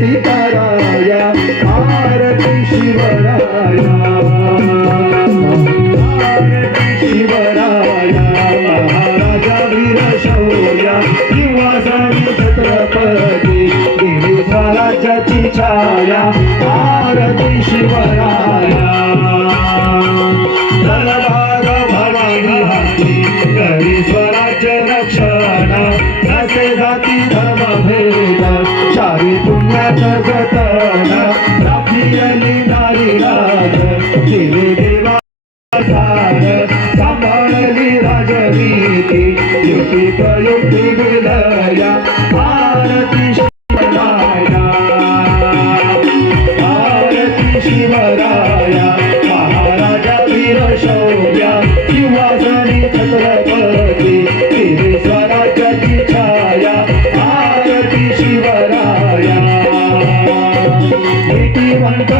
सीताराया भारती शिवराया। भारती शिवराया राजा वीर शौर्या शिवासानी छाया। भारती शिवराया। हाती करी स्वराज्य रक्षणा जाती धर्मभेद शाही Yupi ka yupi bhi பணிக்க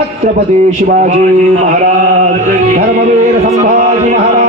Chhatrapati Shivaji Maharaj Dharmaveer Sambhaji Maharaj.